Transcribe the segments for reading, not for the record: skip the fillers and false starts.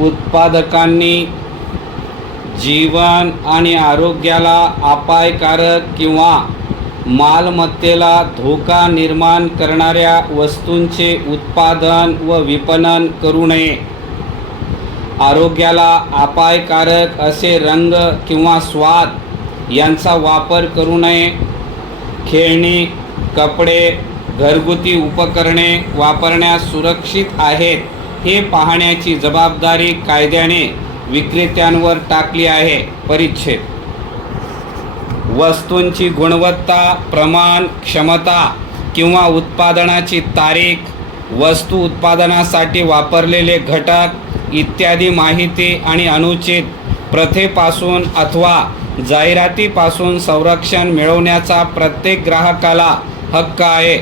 उत्पादकांनी जीवन आणि आरोग्याला अपायकारक किंवा मालमत्तेला धोका निर्माण करणाऱ्या वस्तूंचे उत्पादन व विपणन करू नये. आरोग्याला अपायकारक असे रंग किंवा स्वाद यांचा वापर करू नये. खेळणी, कपडे, घरगुती उपकरणे वापरण्यास सुरक्षित आहेत हे पाहण्याची जबाबदारी कायद्याने विक्रेत्यांवर टाकली आहे. परिच्छेद. वस्तूंची गुणवत्ता, प्रमाण, क्षमता किंवा उत्पादनाची तारीख, वस्तू उत्पादनासाठी वापरलेले घटक इत्यादी माहिती आणि अनुचित प्रथेपासून अथवा जाहिरातीपासून संरक्षण मिळवण्याचा प्रत्येक ग्राहकाला हक्क आहे.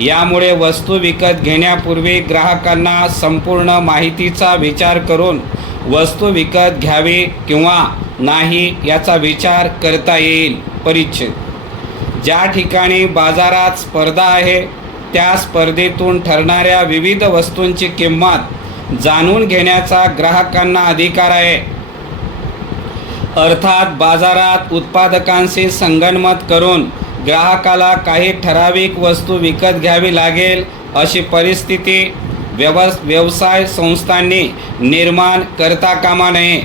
यामुळे वस्तू विकत घेण्यापूर्वी ग्राहकांना संपूर्ण माहितीचा विचार करून वस्तू विकत घ्यावी किंवा नाही याचा विचार करता येईल. परिच्छेद. ज्या ठिकाणी बाजारात स्पर्धा आहे त्या स्पर्धेतून ठरणाऱ्या विविध वस्तूंची किंमत जाणून घेण्याचा ग्राहकांना अधिकार आहे. अर्थात बाजारात उत्पादकांशी संगनमत करून ग्राहकाला काही ठराविक वस्तू विकत घ्यावी लागेल अशी परिस्थिती व्यवसाय संस्थांनी निर्माण करता कामा नये.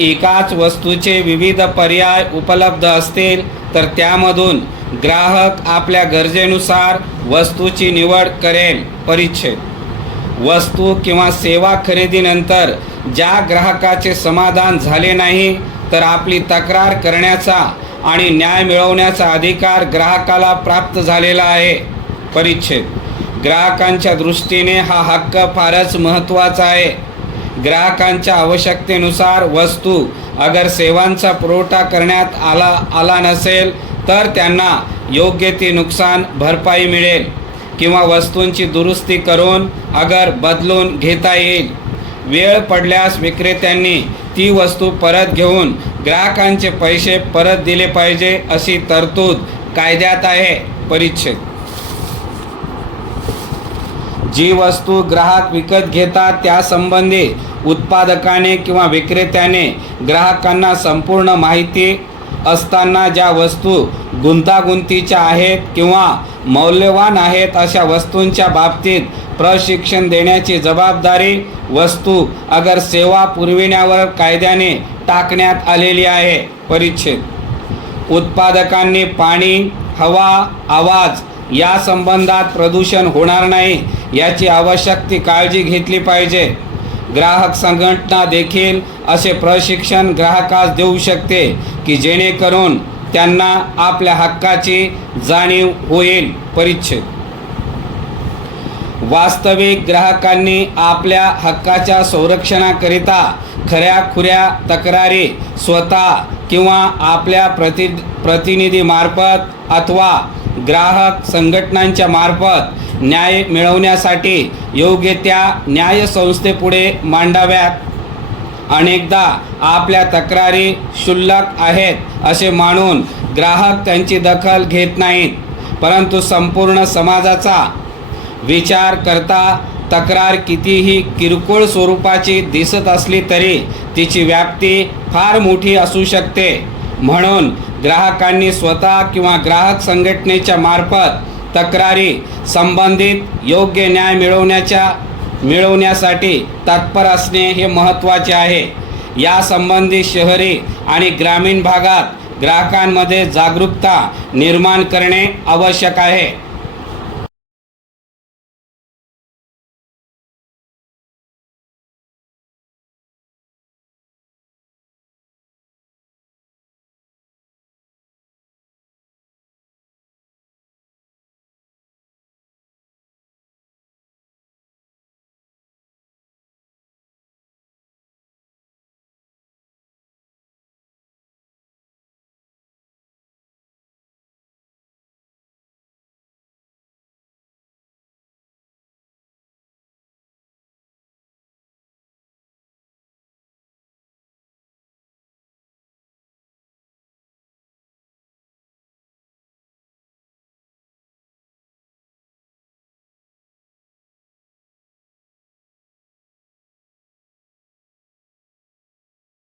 एकाच वस्तूचे विविध पर्याय उपलब्ध असतील तर त्यामधून ग्राहक आपल्या गरजेनुसार वस्तूची निवड करेल. परिच्छेद. वस्तू किंवा सेवा खरेदीनंतर ज्या ग्राहकाचे समाधान झाले नाही तर आपली तक्रार करण्याचा आणि न्याय मिळवण्याचा अधिकार ग्राहकाला प्राप्त झालेला आहे. परिच्छेद. ग्राहकांच्या दृष्टीने हा हक्क फारच महत्त्वाचा आहे. ग्राहकांच्या आवश्यकतेनुसार वस्तू अगर सेवांचा पुरवठा करण्यात आला नसेल तर त्यांना योग्य ती नुकसान भरपाई मिळेल किंवा वस्तूंची दुरुस्ती करून अगर बदलून घेता येईल. वेळ पडल्यास विक्रेत्यांनी ती वस्तू परत घेऊन ग्राहकांचे पैसे परत दिले पाहिजे अशी तरतूद कायद्यात आहे. परिच्छेद. जी वस्तू ग्राहक विकत घेतात त्यासंबंधी उत्पादकाने किंवा विक्रेत्याने ग्राहकांना संपूर्ण माहिती असताना ज्या वस्तू गुंतागुंतीच्या आहेत किंवा मौल्यवान आहेत अशा वस्तूंच्या बाबतीत प्रशिक्षण देण्याची जबाबदारी वस्तू अगर सेवा पुरविण्यावर कायद्याने टाकण्यात आलेली आहे. परिच्छेद. उत्पादकांनी पाणी, हवा, आवाज या संबंधात प्रदूषण होणार नाही याची आवश्यक ती काळजी घेतली पाहिजे. ग्राहक संघटना देखील असे प्रशिक्षण ग्राहकास देऊ शकते की जेणेकरून त्यांना आपल्या हक्काची जाणीव होईल. परिच्छेद. वास्तविक ग्राहकांनी आपल्या हक्काच्या संरक्षणाकरिता खऱ्याखुऱ्या तक्रारी स्वतः किंवा आपल्या प्रतिनिधीमार्फत अथवा ग्राहक संघटनांच्या मार्फत न्याय मिळवण्यासाठी योग्य त्या न्यायसंस्थेपुढे मांडाव्यात. अनेकदा आपल्या तक्रारी क्षुल्लक आहेत असे मानून ग्राहक त्यांची दखल घेत नाहीत, परंतु संपूर्ण समाजाचा विचार करता तक्रार कितीही किरकोळ स्वरूपाची दिसत असली तरी तिची व्याप्ती फार मोठी असू शकते. म्हणून ग्राहकांनी स्वतः किंवा ग्राहक संघटनेच्या मार्फत तक्रारी संबंधित योग्य न्याय मिळवण्यासाठी तत्पर असणे हे महत्त्वाचे आहे. यासंबंधी शहरी आणि ग्रामीण भागात ग्राहकांमध्ये जागरूकता निर्माण करणे आवश्यक आहे.